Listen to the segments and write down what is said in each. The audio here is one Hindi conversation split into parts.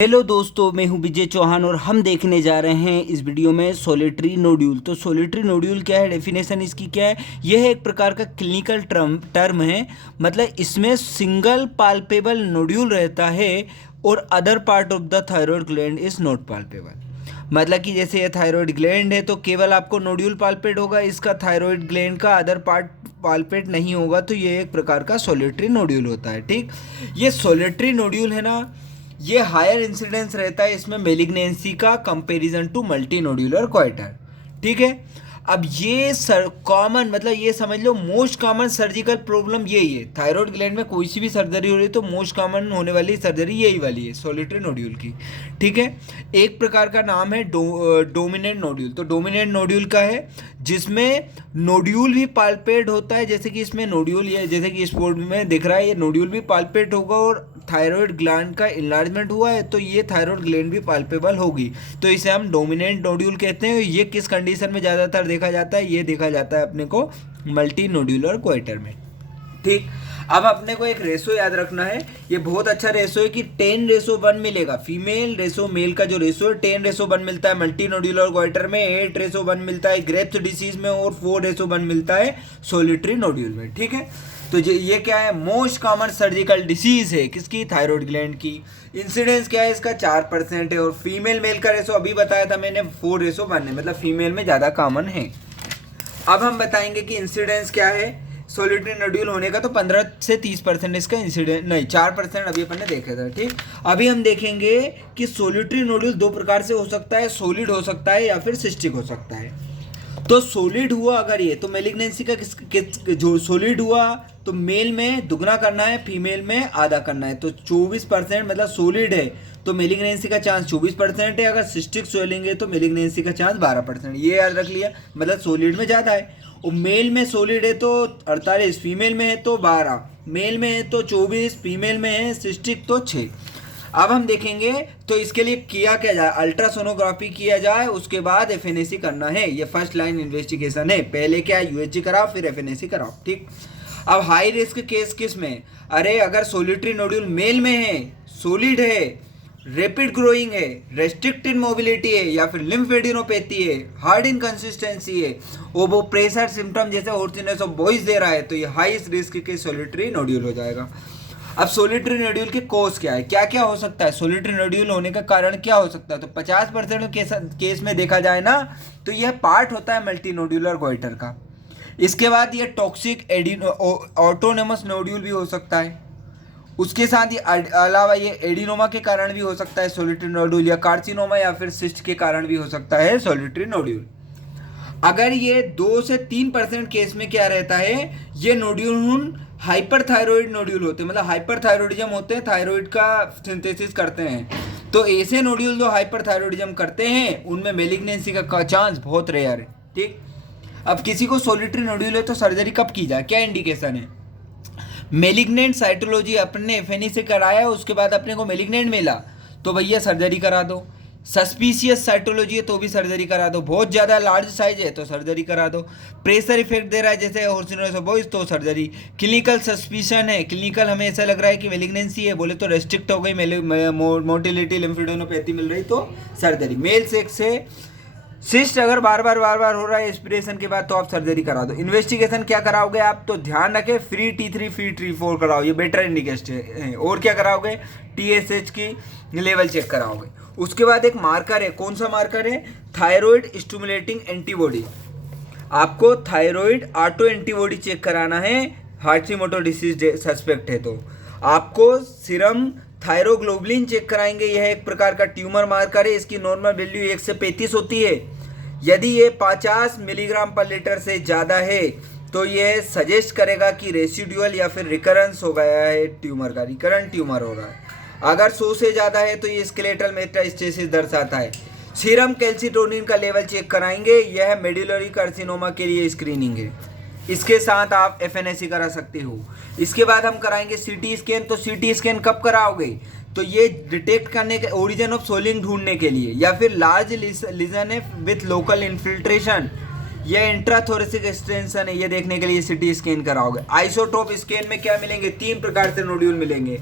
हेलो दोस्तों, मैं हूं विजय चौहान और हम देखने जा रहे हैं इस वीडियो में सोलिटरी नोड्यूल। तो सोलिटरी नोड्यूल क्या है, डेफिनेशन इसकी क्या है। यह एक प्रकार का क्लिनिकल टर्म है। मतलब इसमें सिंगल पाल्पेबल नोड्यूल रहता है और other part of the thyroid gland is not palpable. मतलब कि जैसे ये थायराइड ग्लैंड है तो केवल आपको नोड्यूल पाल्पेट होगा, इसका थायराइड ग्लैंड का अदर पार्ट पाल्पेट नहीं होगा। तो ये एक प्रकार का सोलिटरी नोड्यूल होता है। ठीक, ये सोलिटरी नोड्यूल है ना, ये हायर इंसिडेंस रहता है इसमें मेलिग्नेंसी का comparison to multi nodular goitre. ठीक है, अब ये कॉमन मतलब ये समझ लो मोस्ट कॉमन सर्जिकल प्रॉब्लम यही है। थायराइड ग्लैंड में कोई सी भी सर्जरी हो रही है तो मोस्ट कॉमन होने वाली सर्जरी यही वाली है, सोलिटरी नोड्यूल की। ठीक है, एक प्रकार का नाम है डोमिनेंट नोड्यूल। तो डोमिनेंट नोड्यूल का है जिसमें नोड्यूल भी पाल्पेट होता है, जैसे कि इसमें नोड्यूल ये जैसे कि इस बोर्ड में दिख रहा है, ये नोड्यूल भी पाल्पेट होगा और थायराइड ग्लैंड का इन्लार्जमेंट हुआ है तो ये थायराइड ग्लैंड भी पाल्पेबल होगी। तो इसे हम डोमिनेंट नोड्यूल कहते हैं। ये किस कंडीशन में ज़्यादातर देखा जाता है, ये देखा जाता है अपने को मल्टी नोड्यूलर क्वाइटर में। ठीक, अब अपने को एक रेशो याद रखना है। ये बहुत अच्छा रेशो है कि 10:1 मिलेगा। फीमेल रेशो मेल का जो रेशो है 10:1 मिलता है मल्टी नोड्यूलर क्वाइटर में, 8:1 मिलता है ग्रेव्स डिसीज में और 4:1 मिलता है सोलिटरी नोड्यूल में। ठीक है, तो ये क्या है, मोस्ट कॉमन सर्जिकल डिसीज है किसकी, थायराइड ग्लैंड की। इंसिडेंस क्या है इसका 4% है और फीमेल मेल का रेशो अभी बताया था मैंने 4:1 है, मतलब फीमेल में ज़्यादा कॉमन है। अब हम बताएंगे कि इंसिडेंस क्या है सोलिटरी नोड्यूल होने का। तो 15 से 30% इसका इंसिडेंस नहीं, 4% अभी अपन ने देखा था। ठीक, अभी हम देखेंगे कि सोलिटरी नोड्यूल दो प्रकार से हो सकता है, सॉलिड हो सकता है या फिर सिस्टिक हो सकता है। तो सॉलिड हुआ अगर ये, तो मेलिग्नेंसी का जो सॉलिड हुआ तो मेल में दुगना करना है, फीमेल में आधा करना है। तो 24% मतलब सॉलिड है तो मेलिग्नेंसी का चांस 24% है। अगर सिस्टिक स्वेलिंग है तो मेलिग्नेंसी का चांस 12%। ये याद रख लिया, मतलब सॉलिड में ज़्यादा है। और मेल में सॉलिड है तो 48, फीमेल में है तो 12, मेल में है तो 24, फीमेल में है सिस्टिक तो 6। अब हम देखेंगे तो इसके लिए किया क्या जाए, अल्ट्रासोनोग्राफी किया जाए, उसके बाद एफएनएसी करना है। ये फर्स्ट लाइन इन्वेस्टिगेशन है। पहले क्या यूएचजी कराओ फिर एफएनएसी कराओ। ठीक, अब हाई रिस्क केस किस में, अरे अगर सोलिटरी नोड्यूल मेल में है, सॉलिड है, रैपिड ग्रोइंग है, रेस्ट्रिक्टेड मोबिलिटी है या फिर लिम्फेडिनोपैथी है, हार्ड इनकंसिस्टेंसी है और वो प्रेशर सिम्टम जैसे होर्सिनेस ऑफ वॉइस दे रहा है, तो ये हाई रिस्क के सोलिटरी नोड्यूल हो जाएगा। अब सोलिटरी नोड्यूल के कॉज क्या है, क्या क्या हो सकता है, सोलिटरी नोड्यूल होने का कारण क्या हो सकता है। तो 50% केस में देखा जाए ना तो यह पार्ट होता है मल्टी नोड्यूलर गोइटर का। इसके बाद ये टॉक्सिक ऑटोनोमस नोड्यूल भी हो सकता है। उसके साथ ही अलावा ये एडिनोमा के कारण भी हो सकता है सोलिटरी नोड्यूल, या कार्सिनोमा या फिर सिस्ट के कारण भी हो सकता है सोलिटरी नोड्यूल। अगर ये 2 से 3% केस में क्या रहता है, ये नोड्यूल हाइपरथायरॉइड नोड्यूल होते हैं, मतलब हाइपरथायरॉइडिज्म होते हैं, थायराइड का सिंथेसिस करते हैं। तो ऐसे नोड्यूल जो हाइपरथायरॉइडिज्म करते हैं उनमें मेलिग्नेंसी का चांस बहुत रेयर है। ठीक, अब किसी को सोलिटरी नोड्यूल है तो सर्जरी कब की जाए, क्या इंडिकेशन है। मेलिग्नेंट साइटोलॉजी अपने एफएनई से कराया, उसके बाद अपने को मेलिग्नेंट मिला तो भैया सर्जरी करा दो। सस्पिशियस साइटोलॉजी है तो भी सर्जरी करा दो। बहुत ज़्यादा लार्ज साइज है तो सर्जरी करा दो। प्रेशर इफेक्ट दे रहा है जैसे होर्सिनोस ऑफ वॉइस तो सर्जरी। क्लिनिकल सस्पिशन है, क्लिनिकल हमें ऐसा लग रहा है कि मेलिग्नेंसी है, बोले तो रेस्ट्रिक्ट हो गई, मोटिलिटी लिम्फेडिनोपैथी मिल रही तो सर्जरी। मेल सेक्स से सिस्ट अगर बार बार हो रहा है एस्पिरेशन के बाद तो आप सर्जरी करा दो। इन्वेस्टिगेशन क्या कराओगे आप, तो ध्यान रखें फ्री T3 फ्री T4 कराओ, ये बेटर इंडिकेशन है। और क्या कराओगे, TSH की लेवल चेक कराओगे। उसके बाद एक मार्कर है, कौन सा मार्कर है, थायराइड स्टिमुलेटिंग एंटीबॉडी। आपको थायराइड ऑटो एंटीबॉडी चेक कराना है, हाशिमोटो डिसीज सस्पेक्ट है तो। आपको सीरम थायरोग्लोबुलिन चेक कराएंगे, यह एक प्रकार का ट्यूमर मार्कर है। इसकी नॉर्मल वैल्यू 1 से 35 होती है। यदि ये 50 मिलीग्राम पर लीटर से ज़्यादा है तो यह सजेस्ट करेगा कि रेसिडुअल या फिर रिकरेंस हो गया है ट्यूमर का, रिकरेंट ट्यूमर हो रहा है। अगर 100 से ज़्यादा है तो ये स्केलेटल मेटास्टेसिस दर्शाता है। सीरम कैल्सिटोनिन का लेवल चेक कराएंगे, यह मेडुलरी कार्सिनोमा के लिए स्क्रीनिंग है। इसके साथ आप एफएनएसी करा सकते हो। इसके बाद हम कराएंगे सीटी स्कैन। तो सीटी स्कैन कब कराओगे, तो ये डिटेक्ट करने के ओरिजिन ऑफ सोलिंग ढूंढने के लिए, या फिर लार्ज लीजन है विथ लोकल इन्फिल्ट्रेशन, यह इंट्राथोरेसिक एक्सटेंशन है, ये देखने के लिए सीटी स्कैन कराओगे। आइसोटोप स्कैन में क्या मिलेंगे, 3 प्रकार से नोड्यूल मिलेंगे।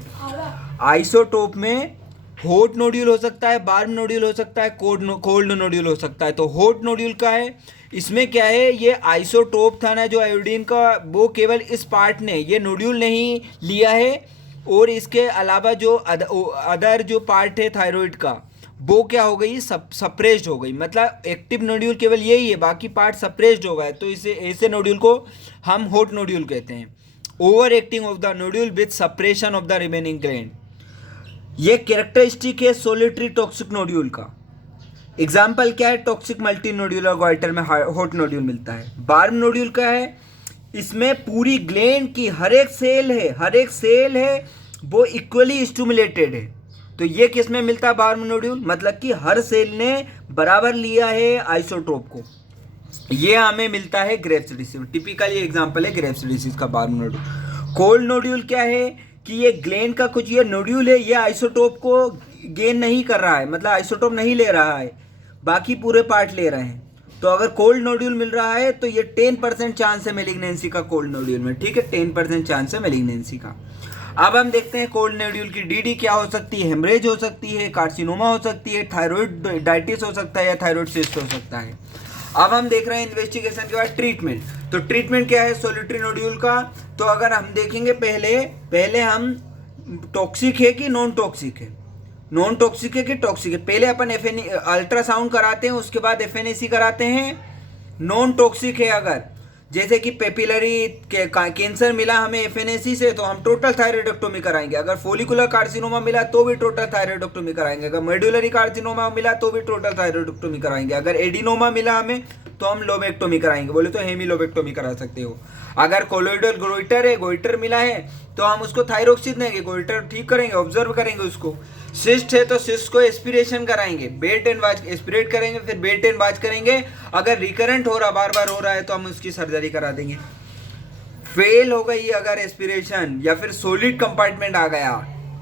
आइसोटोप में हॉट नोड्यूल हो सकता है, वार्म नोड्यूल हो सकता है, कोल्ड नोड्यूल हो सकता है। तो हॉट नोड्यूल का है, इसमें क्या है, ये आइसोटोप था ना जो आयोडीन का, वो केवल इस पार्ट ने ये नोड्यूल नहीं लिया है, और इसके अलावा जो अदर जो पार्ट है थायराइड का, वो क्या हो गई, सप्रेस्ड हो गई। मतलब एक्टिव नोड्यूल केवल यही है, बाकी पार्ट सप्रेस्ड हो गए, तो इसे ऐसे नोड्यूल को हम हॉट नोड्यूल कहते हैं। Over acting of the nodule with suppression of the remaining gland, ये कैरेक्टरिस्टिक है सोलिटरी टॉक्सिक नोड्यूल का। एग्जाम्पल क्या है, टॉक्सिक मल्टी नोड्यूलर गोइटर में हॉट नोड्यूल मिलता है। वार्म नोड्यूल क्या है, इसमें पूरी ग्लैंड की हर एक सेल है वो इक्वली स्टिमुलेटेड है। तो ये किस में मिलता है वार्म नोड्यूल, मतलब कि हर सेल ने बराबर लिया है आइसोटोप को। ये हमें मिलता है ग्रेव्स डिसीज, टिपिकली एग्जांपल है ग्रेव्स डिसीज का वार्म नोड्यूल। कोल्ड नोड्यूल क्या है कि ये ग्लैंड का कुछ ये नोड्यूल है, ये आइसोटोप को गेन नहीं कर रहा है, मतलब आइसोटोप नहीं ले रहा है, बाकी पूरे पार्ट ले रहे हैं। तो अगर कोल्ड नोड्यूल मिल रहा है तो ये 10% चांस है मेलिग्नेंसी का कोल्ड नोड्यूल में, ठीक है, 10% चांस है मेलिग्नेंसी का। अब हम देखते हैं कोल्ड नोड्यूल की डीडी क्या हो सकती है, हेमरेज हो सकती है, कार्सिनोमा हो सकती है, थायराइड डाइटिस हो सकता है, या थायराइड सिस्ट हो सकता है। अब हम देख रहे हैं इन्वेस्टिगेशन के बाद ट्रीटमेंट। तो ट्रीटमेंट क्या है सोलिटरी नोड्यूल का, तो अगर हम देखेंगे पहले हम टॉक्सिक है कि नॉन टॉक्सिक है, नॉन टॉक्सिक है कि टॉक्सिक है, पहले अपन अल्ट्रासाउंड कराते हैं, उसके बाद एफएनएसी कराते हैं। नॉन टॉक्सिक है अगर, जैसे कि पेपिलरी कैंसर मिला हमें एफएनएसी से, तो हम टोटल थायराइडोक्टोमी कराएंगे। अगर फोलिकुलर कार्सिनोमा मिला तो भी टोटल थायराइडोक्टोमी कराएंगे। अगर मेडुलरी कार्सिनोमा मिला तो भी टोटल थायराइडोक्टोमी कराएंगे। अगर एडिनोमा मिला हमें तो हम लोबेक्टोमी कराएंगे, बोले तो हेमी लोबेक्टोमी करा सकते हो। अगर कोलोइडल गोइटर मिला है तो हम उसको थायरोक्सिन देंगे, गोइटर ठीक करेंगे, ऑब्जर्व करेंगे उसको। सिस्ट है तो सिस्ट को एस्पिरेशन कराएंगे, बेल्ट एंड वाच एस्पिरेट करेंगे, फिर बेल्ट एंड वाच करेंगे। अगर रिकरेंट हो रहा, बार बार हो रहा है, तो हम उसकी सर्जरी करा देंगे। फेल हो गई अगर एस्पिरेशन या फिर सॉलिड कंपार्टमेंट आ गया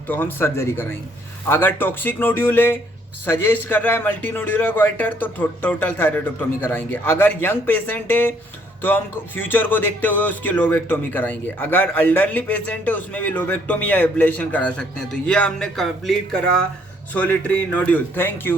तो हम सर्जरी कराएंगे। अगर टॉक्सिक नोड्यूल है, सजेस्ट कर रहा है मल्टी नोड्यूलर गोइटर, तो टोटल थायराइडोक्टोमी कराएंगे। अगर यंग पेशेंट है तो हम फ्यूचर को देखते हुए उसकी लोबेक्टोमी कराएंगे। अगर एल्डरली पेशेंट है उसमें भी लोबेक्टोमी या एब्लेशन करा सकते हैं। तो ये हमने कंप्लीट करा सोलिटरी नोड्यूल। Thank you.